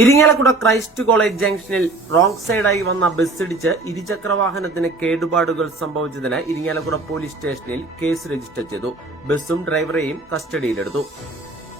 Irinjalakuda Christ college ജംഗ്ഷനിൽ wrong സൈഡായി വന്ന ബസ്സിടിച്ച് ഇരുചക്ര വാഹനത്തിന് കേടുപാടുകൾ സംഭവിച്ചതിന് ഇരിങ്ങാലക്കുട പോലീസ് സ്റ്റേഷനിൽ കേസ് രജിസ്റ്റർ ചെയ്തു. ബസ്സും ഡ്രൈവറെയും കസ്റ്റഡിയിലെടുത്തു.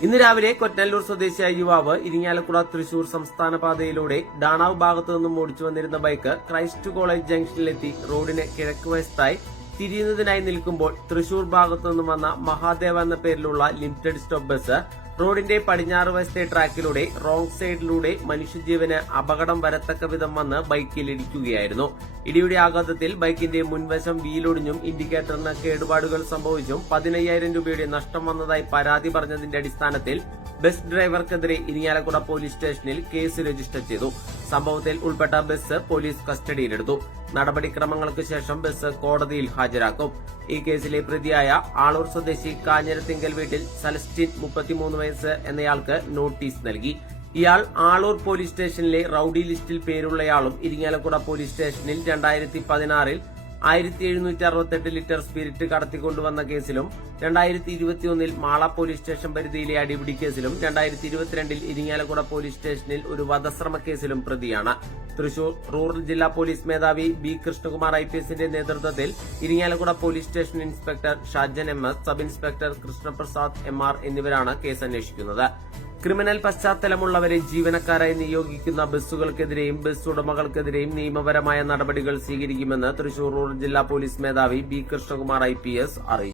ഇന്ന് രാവിലെ കൊറ്റനല്ലൂർ സ്വദേശിയായ യുവാവ് ഇരിങ്ങാലക്കുട തൃശൂർ സംസ്ഥാന പാതയിലൂടെ ഡാണാവ് ഭാഗത്തു നിന്നും ഓടിച്ചു വന്നിരുന്ന ബൈക്ക് ക്രൈസ്റ്റ് കോളേജ് ജംഗ്ഷനിലെത്തി റോഡിന് കിഴക്ക് വശത്തായി തിരിയുന്നതിനായി നിൽക്കുമ്പോൾ തൃശൂർ ഭാഗത്തു നിന്നും വന്ന മഹാദേവ എന്ന പേരിലുള്ള ലിമിറ്റഡ് സ്റ്റോപ്പ് ബസ് റോഡിന്റെ പടിഞ്ഞാറ് വശത്തെ ട്രാക്കിലൂടെ റോങ് സൈഡിലൂടെ മനുഷ്യജീവന് അപകടം വരത്തക്ക വിധം വന്ന് ബൈക്കിൽ ഇടിക്കുകയായിരുന്നു. ഇടിയുടെ ആഘാതത്തിൽ ബൈക്കിന്റെ മുൻവശം വീലൊടിഞ്ഞും ഇൻഡിക്കേറ്ററിന് കേടുപാടുകൾ സംഭവിച്ചും പതിനയ്യായിരം രൂപയുടെ നഷ്ടം വന്നതായി പരാതി പറഞ്ഞതിന്റെ അടിസ്ഥാനത്തിൽ ബസ് ഡ്രൈവർക്കെതിരെ ഇരിങ്ങാലക്കുട പോലീസ് സ്റ്റേഷനിൽ കേസ് രജിസ്റ്റർ ചെയ്തു. സംഭവത്തിൽ ഉൾപ്പെട്ട ബസ് പോലീസ് കസ്റ്റഡിയിലെടുത്തു. നടപടിക്രമങ്ങൾക്ക് ശേഷം ബസ് കോടതിയിൽ ഹാജരാക്കും. ഈ കേസിലെ പ്രതിയായ ആളൂർ സ്വദേശി കാഞ്ഞിരത്തിങ്കൽ വീട്ടിൽ സലസ്റ്റിൻ മുപ്പത്തിമൂന്ന് വയസ്സ് എന്നയാൾക്ക് നോട്ടീസ് നൽകി. ഇയാൾ ആളൂർ പോലീസ് സ്റ്റേഷനിലെ റൌഡി ലിസ്റ്റിൽ പേരുള്ളയാളും ഇരിങ്ങാലക്കുട പോലീസ് സ്റ്റേഷനിൽ രണ്ടായിരത്തി പതിനാറിൽ ആയിരത്തി എഴുന്നൂറ്റി അറുപത്തെട്ട് ലിറ്റർ സ്പിരിറ്റ് കടത്തിക്കൊണ്ടുവന്ന കേസിലും രണ്ടായിരത്തി ഇരുപത്തിയൊന്നിൽ മാള പോലീസ് സ്റ്റേഷൻ പരിധിയിലെ അടിപിടി കേസിലും രണ്ടായിരത്തി ഇരുപത്തിരണ്ടിൽ ഇരിങ്ങാലക്കുട പോലീസ് സ്റ്റേഷനിൽ ഒരു വധശ്രമ കേസിലും പ്രതിയാണ്. തൃശൂർ റൂറൽ ജില്ലാ പോലീസ് മേധാവി ബി കൃഷ്ണകുമാർ ഐ പി എസിന്റെ നേതൃത്വത്തിൽ Irinjalakuda police station inspector Shajan M S sub inspector Krishnaprasad M R എന്നിവരാണ് കേസ് അന്വേഷിക്കുന്നത്. ക്രിമിനൽ പശ്ചാത്തലമുള്ളവരെ ജീവനക്കാരായി നിയോഗിക്കുന്ന ബസ്സുകൾക്കെതിരെയും ബസ് ഉടമകൾക്കെതിരെയും നിയമപരമായ നടപടികൾ സ്വീകരിക്കുമെന്ന് തൃശൂർ റൂറൽ ജില്ലാ പോലീസ് മേധാവി ബി കൃഷ്ണകുമാർ ഐ അറിയിച്ചു.